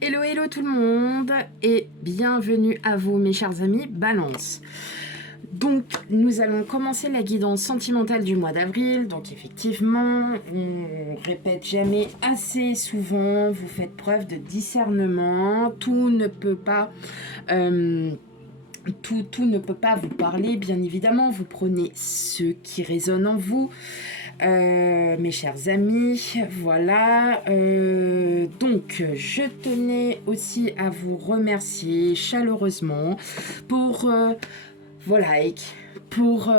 Hello, hello tout le monde et bienvenue à vous mes chers amis Balance. Donc nous allons commencer la guidance sentimentale du mois d'avril. Donc effectivement, on répète jamais assez souvent, vous faites preuve de discernement, tout ne peut pas... Tout ne peut pas vous parler, bien évidemment, vous prenez ce qui résonne en vous. Mes chers amis, voilà. Donc, je tenais aussi à vous remercier chaleureusement pour vos likes, pour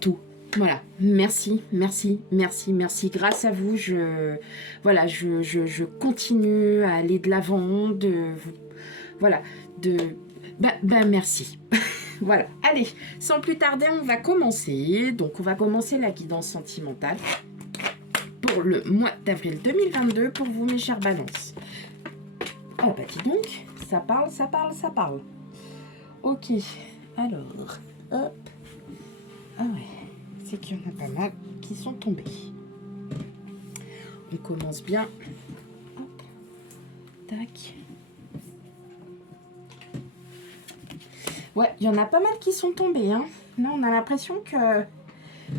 tout. Voilà, merci, merci, merci, merci. Grâce à vous, je continue à aller de l'avant, merci. Voilà, allez, sans plus tarder, on va commencer. Donc, on va commencer la guidance sentimentale pour le mois d'avril 2022 pour vous, mes chers balances. Ah bah dis donc, ça parle, ça parle, ça parle. Ok, alors, hop. Ah ouais, c'est qu'il y en a pas mal qui sont tombés. On commence bien. Hop, tac. Ouais, il y en a pas mal qui sont tombés. Hein. Là, on a l'impression que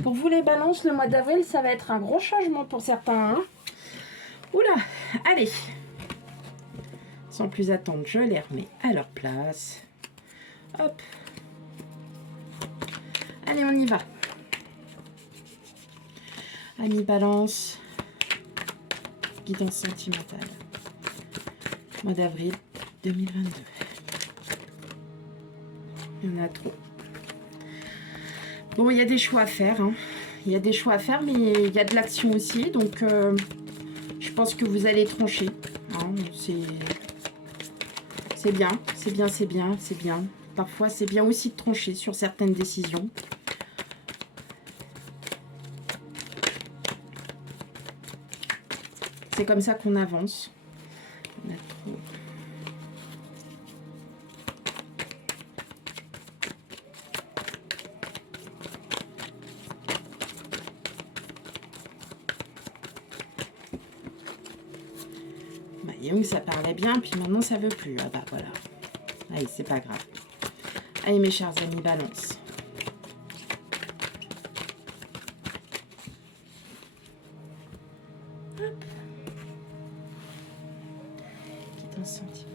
pour vous les balances, le mois d'avril, ça va être un gros changement pour certains. Hein. Oula, allez. Sans plus attendre, je les remets à leur place. Hop. Allez, on y va. Amis balance. Guidance sentimentale. Mois d'avril 2022. Il y en a trop. Bon, il y a des choix à faire. Hein. Il y a des choix à faire, mais il y a de l'action aussi. Donc, je pense que vous allez trancher. Hein. C'est bien, c'est bien, c'est bien, c'est bien. Parfois, c'est bien aussi de trancher sur certaines décisions. C'est comme ça qu'on avance. On a trop... Young, ça parlait bien, puis maintenant ça veut plus. Ah bah voilà. Allez, c'est pas grave. Allez, mes chers amis, balance. Hop. Guidance sentimentale.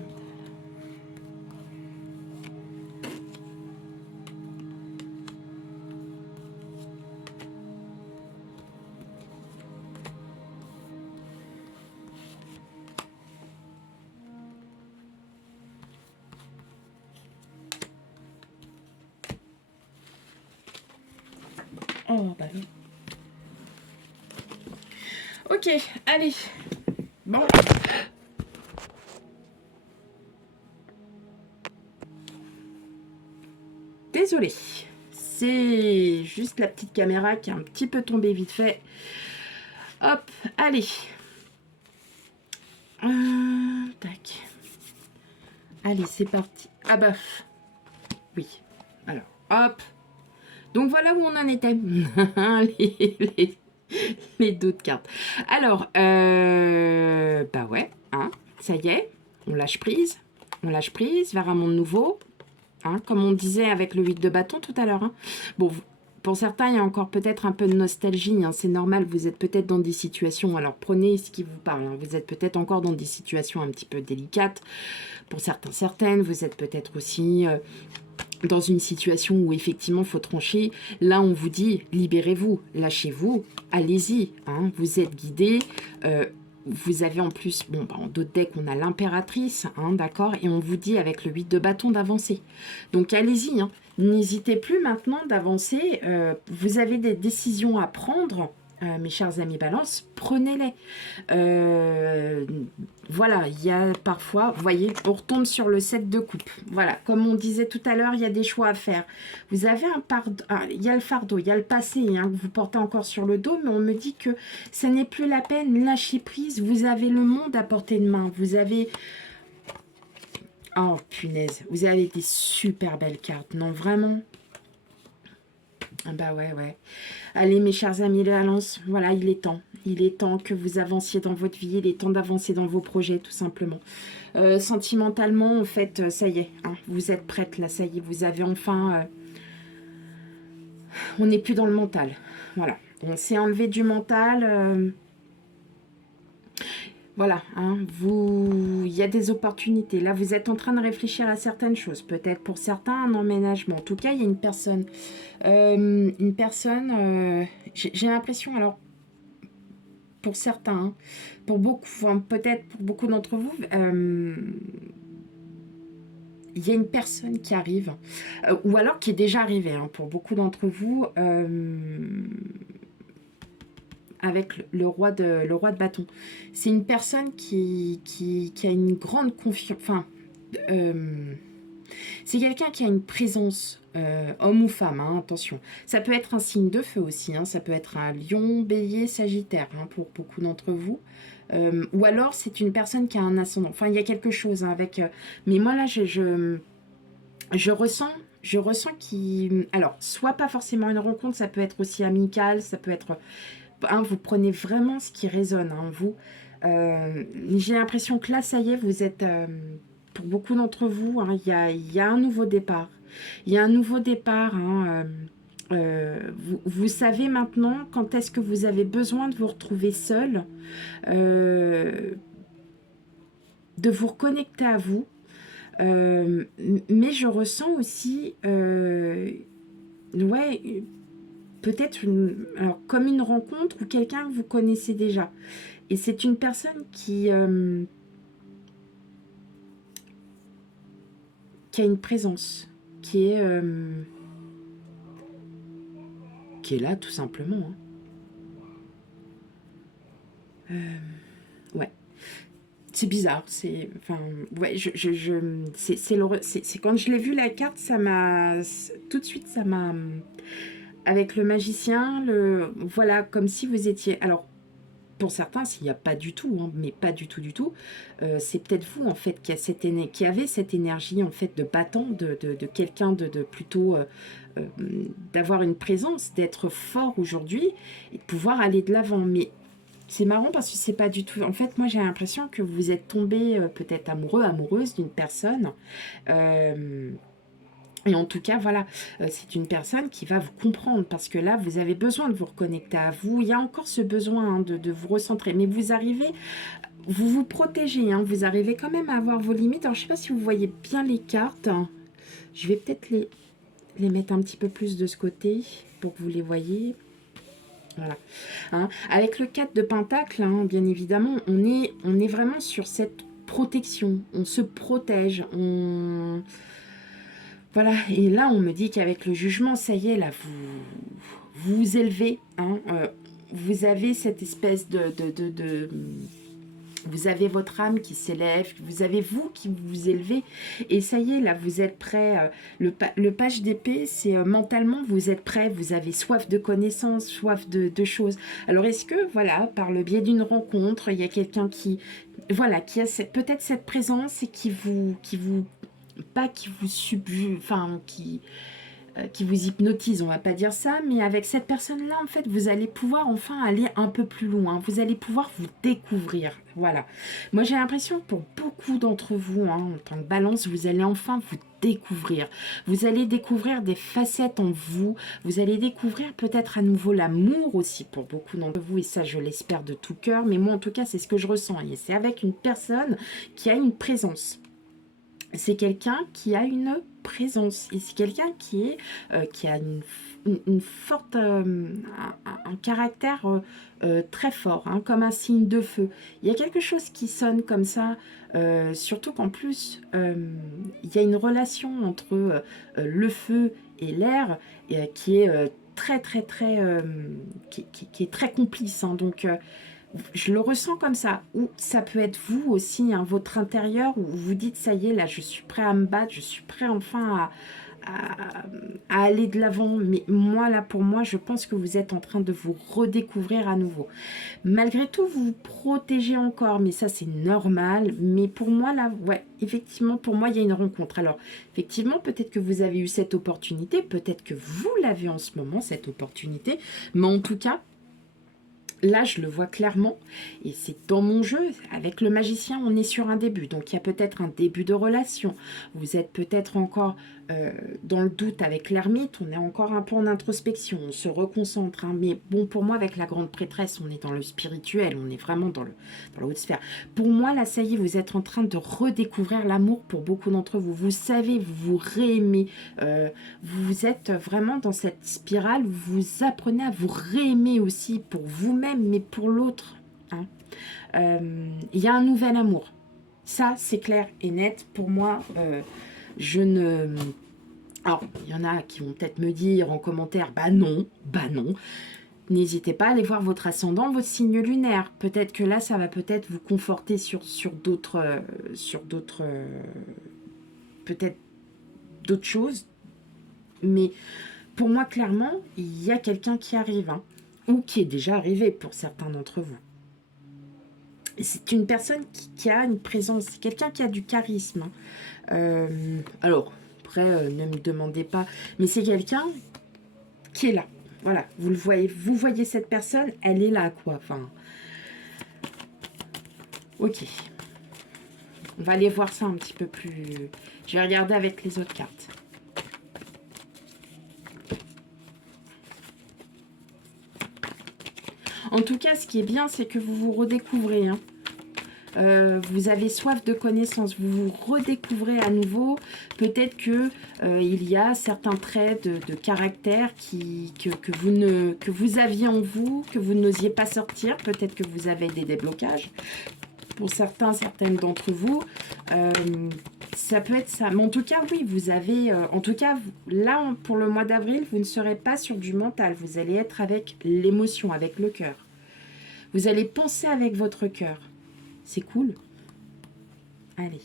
Oh, bah oui. Ok, allez. Bon. Désolée. C'est juste la petite caméra qui est un petit peu tombée vite fait. Hop, allez. Tac. Allez, c'est parti. Ah bah. Oui. Alors, hop. Donc voilà où on en était. les dos de cartes. Alors, bah ouais, hein, ça y est, on lâche prise vers un monde nouveau, hein, comme on disait avec le 8 de bâton tout à l'heure. Hein. Bon, pour certains, il y a encore peut-être un peu de nostalgie, hein, c'est normal, vous êtes peut-être dans des situations, alors prenez ce qui vous parle, hein, vous êtes peut-être encore dans des situations un petit peu délicates, pour certains, certaines, vous êtes peut-être aussi... dans une situation où effectivement il faut trancher, là on vous dit libérez-vous, lâchez-vous, allez-y, hein, vous êtes guidé, vous avez en plus, bon, bah, en d'autres decks on a l'impératrice, hein, d'accord, et on vous dit avec le 8 de bâton d'avancer, donc allez-y, hein, n'hésitez plus maintenant d'avancer, vous avez des décisions à prendre, mes chers amis balance, prenez-les. Voilà, il y a parfois, vous voyez, on retombe sur le 7 de coupe. Voilà, comme on disait tout à l'heure, il y a des choix à faire. Vous avez il y a le fardeau, il y a le passé hein, que vous portez encore sur le dos, mais on me dit que ça n'est plus la peine, lâchez prise, vous avez le monde à portée de main, vous avez... Oh, punaise, vous avez des super belles cartes, non, vraiment. Ah bah ouais, ouais. Allez, mes chers amis de Valence, voilà, il est temps. Il est temps que vous avanciez dans votre vie, il est temps d'avancer dans vos projets, tout simplement. Sentimentalement, en fait, ça y est, hein, vous êtes prête, là, ça y est, vous avez enfin... on n'est plus dans le mental, voilà. On s'est enlevé du mental... voilà, hein, il y a des opportunités. Là, vous êtes en train de réfléchir à certaines choses. Peut-être pour certains, un emménagement. En tout cas, il y a une personne. J'ai l'impression, alors, pour certains, hein, pour beaucoup, enfin, peut-être pour beaucoup d'entre vous, il y a une personne qui arrive, ou alors qui est déjà arrivée, hein, pour beaucoup d'entre vous, avec le roi de bâton. C'est une personne qui a une grande confiance, enfin, c'est quelqu'un qui a une présence, homme ou femme, hein, attention. Ça peut être un signe de feu aussi, hein, ça peut être un lion, bélier, sagittaire, hein, pour beaucoup d'entre vous. Ou alors c'est une personne qui a un ascendant. Enfin, il y a quelque chose, hein, avec... mais moi là, je ressens qu'il... Alors, soit pas forcément une rencontre, ça peut être aussi amical, ça peut être... Hein, vous prenez vraiment ce qui résonne, hein, vous. J'ai l'impression que là, ça y est, vous êtes... pour beaucoup d'entre vous, hein, il y a un nouveau départ. Il y a un nouveau départ. Hein, vous savez maintenant quand est-ce que vous avez besoin de vous retrouver seul, de vous reconnecter à vous. Mais je ressens aussi, ouais, peut-être alors comme une rencontre ou quelqu'un que vous connaissez déjà. Et c'est une personne qui a une présence, qui est là tout simplement. Hein. Ouais. C'est bizarre, c'est... Enfin, ouais, c'est quand je l'ai vu la carte, ça m'a... Tout de suite, ça m'a... Avec le magicien, voilà, comme si vous étiez... Alors, pour certains, s'il n'y a pas du tout, hein, mais pas du tout, c'est peut-être vous, en fait, qui avez cette énergie, en fait, de battant, de quelqu'un de plutôt... d'avoir une présence, d'être fort aujourd'hui et de pouvoir aller de l'avant. Mais c'est marrant parce que c'est pas du tout... En fait, moi, j'ai l'impression que vous êtes tombé peut-être amoureux, amoureuse d'une personne. Et en tout cas, voilà, c'est une personne qui va vous comprendre parce que là, vous avez besoin de vous reconnecter à vous. Il y a encore ce besoin, hein, de vous recentrer. Mais vous arrivez, vous vous protégez, hein, vous arrivez quand même à avoir vos limites. Alors, je ne sais pas si vous voyez bien les cartes. Je vais peut-être les mettre un petit peu plus de ce côté pour que vous les voyez. Voilà. Hein, avec le 4 de Pentacle, hein, bien évidemment, on est vraiment sur cette protection. On se protège, Voilà, et là, on me dit qu'avec le jugement, ça y est, là, vous vous élevez, hein, vous avez cette espèce vous avez votre âme qui s'élève, vous avez vous qui vous élevez, et ça y est, là, vous êtes prêt. Le page d'épée, c'est mentalement, vous êtes prêt, vous avez soif de connaissances, soif de choses. Alors, est-ce que, voilà, par le biais d'une rencontre, il y a quelqu'un qui, voilà, qui a peut-être cette présence et qui vous pas qui vous subjugue, enfin, qui vous hypnotise, on va pas dire ça, mais avec cette personne-là, en fait, vous allez pouvoir enfin aller un peu plus loin, vous allez pouvoir vous découvrir, voilà. Moi, j'ai l'impression que pour beaucoup d'entre vous, hein, en tant que balance, vous allez enfin vous découvrir. Vous allez découvrir des facettes en vous, vous allez découvrir peut-être à nouveau l'amour aussi pour beaucoup d'entre vous, et ça, je l'espère de tout cœur, mais moi, en tout cas, c'est ce que je ressens, et c'est avec une personne qui a une présence. C'est quelqu'un qui a une présence et c'est quelqu'un qui a une forte un caractère très fort, hein, comme un signe de feu. Il y a quelque chose qui sonne comme ça, surtout qu'en plus il y a une relation entre le feu et l'air qui est qui est très complice, hein, donc je le ressens comme ça, ou ça peut être vous aussi, hein, votre intérieur, où vous dites, ça y est, là, je suis prêt à me battre, je suis prêt enfin à aller de l'avant. Mais moi, là, pour moi, je pense que vous êtes en train de vous redécouvrir à nouveau. Malgré tout, vous vous protégez encore, mais ça, c'est normal. Mais pour moi, là, ouais, effectivement, pour moi, il y a une rencontre. Alors, effectivement, peut-être que vous avez eu cette opportunité, peut-être que vous l'avez en ce moment, cette opportunité, mais en tout cas, là, je le vois clairement, et c'est dans mon jeu. Avec le magicien, on est sur un début. Donc, il y a peut-être un début de relation. Vous êtes peut-être encore dans le doute avec l'ermite. On est encore un peu en introspection. On se reconcentre. Hein. Mais bon, pour moi, avec la grande prêtresse, on est dans le spirituel. On est vraiment dans la haute sphère. Pour moi, là, ça y est, vous êtes en train de redécouvrir l'amour pour beaucoup d'entre vous. Vous savez, vous vous réaimez. Vous êtes vraiment dans cette spirale où vous apprenez à vous réaimer aussi pour vous-même, mais pour l'autre. Hein. Il y a un nouvel amour. Ça, c'est clair et net. Pour moi, je ne... Alors, il y en a qui vont peut-être me dire en commentaire, bah non, bah non. N'hésitez pas à aller voir votre ascendant, votre signe lunaire. Peut-être que là, ça va peut-être vous conforter sur d'autres... peut-être d'autres choses. Mais pour moi, clairement, il y a quelqu'un qui arrive. Hein, ou qui est déjà arrivé pour certains d'entre vous. C'est une personne qui a une présence, c'est quelqu'un qui a du charisme. Alors, après, ne me demandez pas, mais c'est quelqu'un qui est là. Voilà, vous voyez cette personne, elle est là, quoi. Enfin, ok. On va aller voir ça un petit peu plus... Je vais regarder avec les autres cartes. En tout cas, ce qui est bien, c'est que vous vous redécouvrez. Hein. Vous avez soif de connaissances, vous vous redécouvrez à nouveau. Peut-être que il y a certains traits de caractère que vous aviez en vous, que vous n'osiez pas sortir. Peut-être que vous avez des déblocages. Pour certaines d'entre vous, ça peut être ça. Mais en tout cas, oui, vous avez... en tout cas, là, pour le mois d'avril, vous ne serez pas sur du mental. Vous allez être avec l'émotion, avec le cœur. Vous allez penser avec votre cœur. C'est cool. Allez,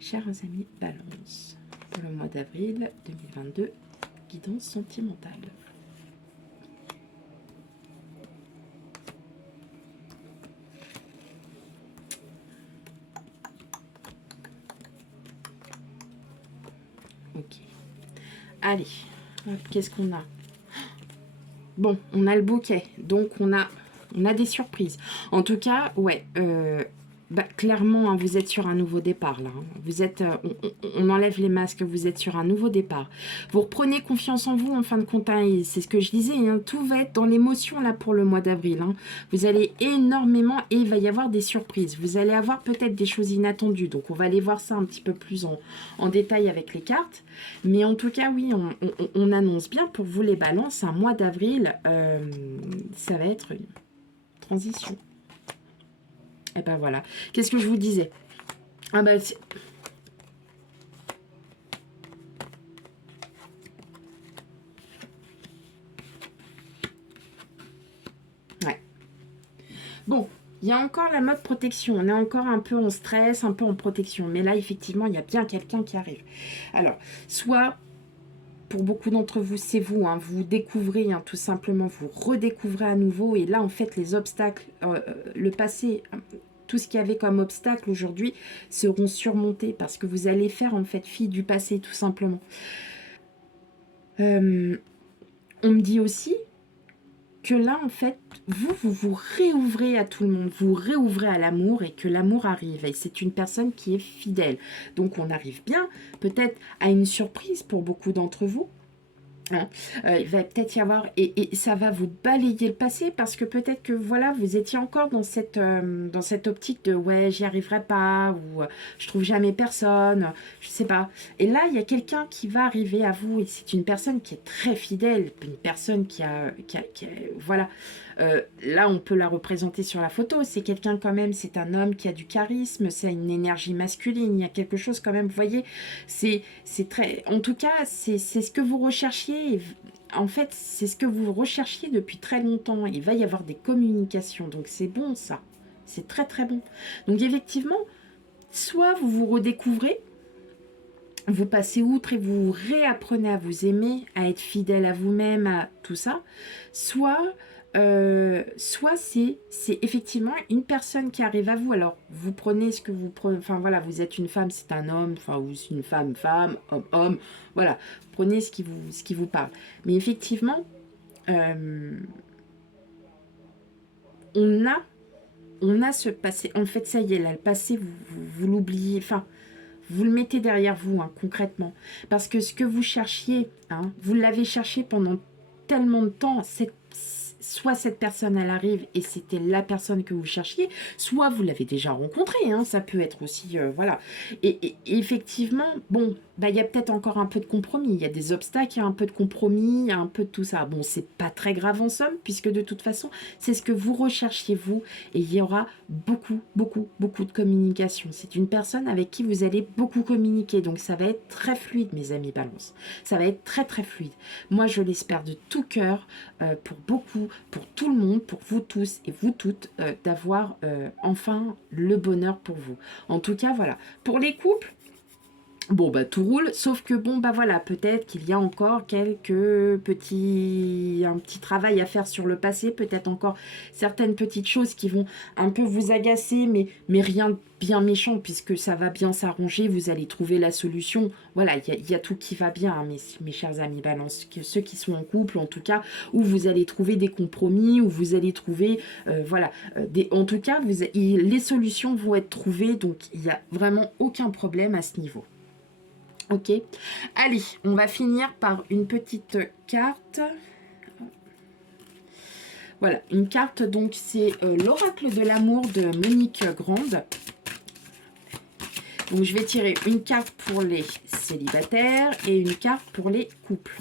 chers amis, balance. Pour le mois d'avril 2022, guidance sentimentale. Ok. Allez, qu'est-ce qu'on a? Bon, on a le bouquet, donc on a des surprises. En tout cas, ouais, clairement, hein, vous êtes sur un nouveau départ, là. Hein. Vous êtes, on enlève les masques, vous êtes sur un nouveau départ. Vous reprenez confiance en vous, en fin de compte, hein, c'est ce que je disais, hein, tout va être dans l'émotion, là, pour le mois d'avril. Hein. Vous allez énormément, et il va y avoir des surprises. Vous allez avoir peut-être des choses inattendues, donc on va aller voir ça un petit peu plus en détail avec les cartes. Mais en tout cas, oui, on annonce bien pour vous les balances, un mois d'avril, ça va être une transition. Et ben voilà. Qu'est-ce que je vous disais? Ah ben... Ouais. Bon, il y a encore la mode protection. On est encore un peu en stress, un peu en protection. Mais là, effectivement, il y a bien quelqu'un qui arrive. Alors, soit... Pour beaucoup d'entre vous, c'est vous, hein, vous découvrez, hein, tout simplement, vous redécouvrez à nouveau. Et là, en fait, les obstacles, le passé, tout ce qu'il y avait comme obstacle aujourd'hui seront surmontés parce que vous allez faire en fait fi du passé tout simplement. On me dit aussi que là en fait vous réouvrez à tout le monde, vous réouvrez à l'amour et que l'amour arrive et c'est une personne qui est fidèle. Donc on arrive bien peut-être à une surprise pour beaucoup d'entre vous. Hein, il va peut-être y avoir et ça va vous balayer le passé parce que peut-être que voilà vous étiez encore dans cette optique de ouais j'y arriverai pas ou je trouve jamais personne, je sais pas, et là il y a quelqu'un qui va arriver à vous et c'est une personne qui est très fidèle, une personne qui a voilà. Là on peut la représenter sur la photo, c'est quelqu'un quand même, c'est un homme qui a du charisme, c'est une énergie masculine, il y a quelque chose quand même, vous voyez, c'est très, en tout cas c'est ce que vous recherchiez, en fait c'est ce que vous recherchiez depuis très longtemps, il va y avoir des communications, donc c'est bon ça, c'est très très bon. Donc effectivement, soit vous vous redécouvrez, vous passez outre et vous réapprenez à vous aimer, à être fidèle à vous-même, à tout ça, soit c'est effectivement une personne qui arrive à vous. Alors, vous prenez ce que vous prenez, enfin voilà, vous êtes une femme, c'est un homme, enfin, ou une femme, homme, voilà. Prenez ce qui vous parle. Mais effectivement, on a ce passé. En fait, ça y est, là, le passé, vous l'oubliez. Enfin, vous le mettez derrière vous, hein, concrètement. Parce que ce que vous cherchiez, hein, vous l'avez cherché pendant tellement de temps. Soit cette personne, elle arrive et c'était la personne que vous cherchiez, soit vous l'avez déjà rencontrée. Hein, ça peut être aussi... voilà. Et effectivement, bon, bah, il y a peut-être encore un peu de compromis. Il y a des obstacles, il y a un peu de compromis, il y a un peu de tout ça. Bon, c'est pas très grave en somme, puisque de toute façon, c'est ce que vous recherchiez, vous. Et il y aura beaucoup, beaucoup, beaucoup de communication. C'est une personne avec qui vous allez beaucoup communiquer. Donc, ça va être très fluide, mes amis Balance. Ça va être très, très fluide. Moi, je l'espère de tout cœur pour beaucoup, pour tout le monde, pour vous tous et vous toutes, d'avoir enfin le bonheur pour vous. En tout cas, voilà. Pour les couples, bon, bah, tout roule, sauf que, bon, bah, voilà, peut-être qu'il y a encore un petit travail à faire sur le passé, peut-être encore certaines petites choses qui vont un peu vous agacer, mais rien de bien méchant, puisque ça va bien s'arranger, vous allez trouver la solution. Voilà, il y a tout qui va bien, hein, mes chers amis Balance, ceux qui sont en couple, en tout cas, où vous allez trouver des compromis, où vous allez trouver, voilà, en tout cas, les solutions vont être trouvées, donc il n'y a vraiment aucun problème à ce niveau. Ok, allez, on va finir par une petite carte. Voilà, une carte, donc c'est l'oracle de l'amour de Monique Grande. Donc je vais tirer une carte pour les célibataires et une carte pour les couples.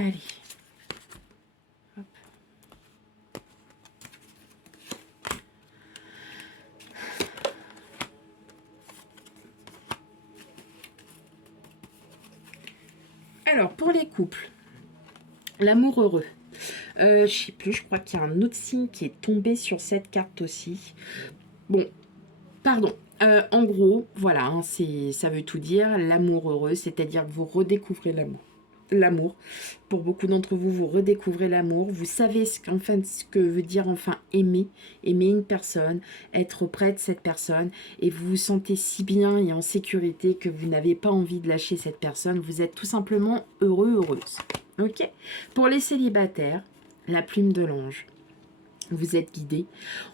Allez. Hop. Alors, pour les couples, l'amour heureux. Je sais plus, je crois qu'il y a un autre signe qui est tombé sur cette carte aussi. Bon, pardon. En gros, voilà, hein, ça veut tout dire, l'amour heureux, c'est-à-dire que vous redécouvrez l'amour. Pour beaucoup d'entre vous, vous redécouvrez l'amour. Vous savez ce que veut dire enfin aimer une personne, être près de cette personne, et vous vous sentez si bien et en sécurité que vous n'avez pas envie de lâcher cette personne. Vous êtes tout simplement heureux, heureuse. Ok. Pour les célibataires, la plume de l'ange. Vous êtes guidé.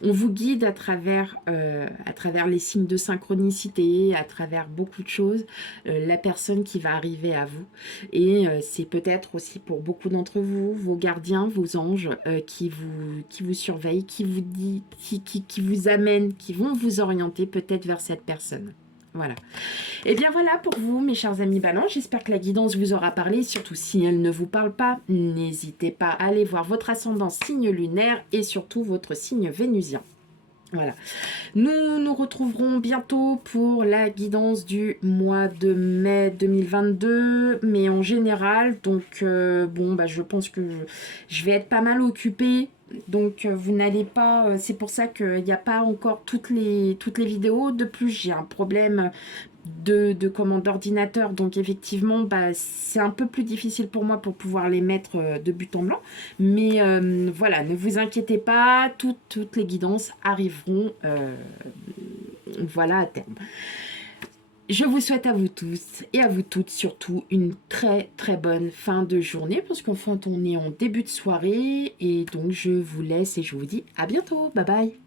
On vous guide à travers les signes de synchronicité, à travers beaucoup de choses, la personne qui va arriver à vous. Et c'est peut-être aussi pour beaucoup d'entre vous, vos gardiens, vos anges qui vous surveillent, qui vous amènent, qui vont vous orienter peut-être vers cette personne. Voilà. Et bien voilà pour vous, mes chers amis Balance. J'espère que la guidance vous aura parlé. Surtout si elle ne vous parle pas, n'hésitez pas à aller voir votre ascendant signe lunaire et surtout votre signe vénusien. Voilà. Nous nous retrouverons bientôt pour la guidance du mois de mai 2022. Mais en général, donc bon, bah, je pense que je vais être pas mal occupée. Donc vous n'allez pas, c'est pour ça qu'il n'y a pas encore toutes les vidéos. De plus, j'ai un problème d'ordinateur, donc effectivement bah, c'est un peu plus difficile pour moi pour pouvoir les mettre de but en blanc, mais voilà, ne vous inquiétez pas, toutes les guidances arriveront voilà à terme. Je vous souhaite à vous tous et à vous toutes surtout une très très bonne fin de journée, parce qu'en fait on est en début de soirée, et donc je vous laisse et je vous dis à bientôt, bye bye.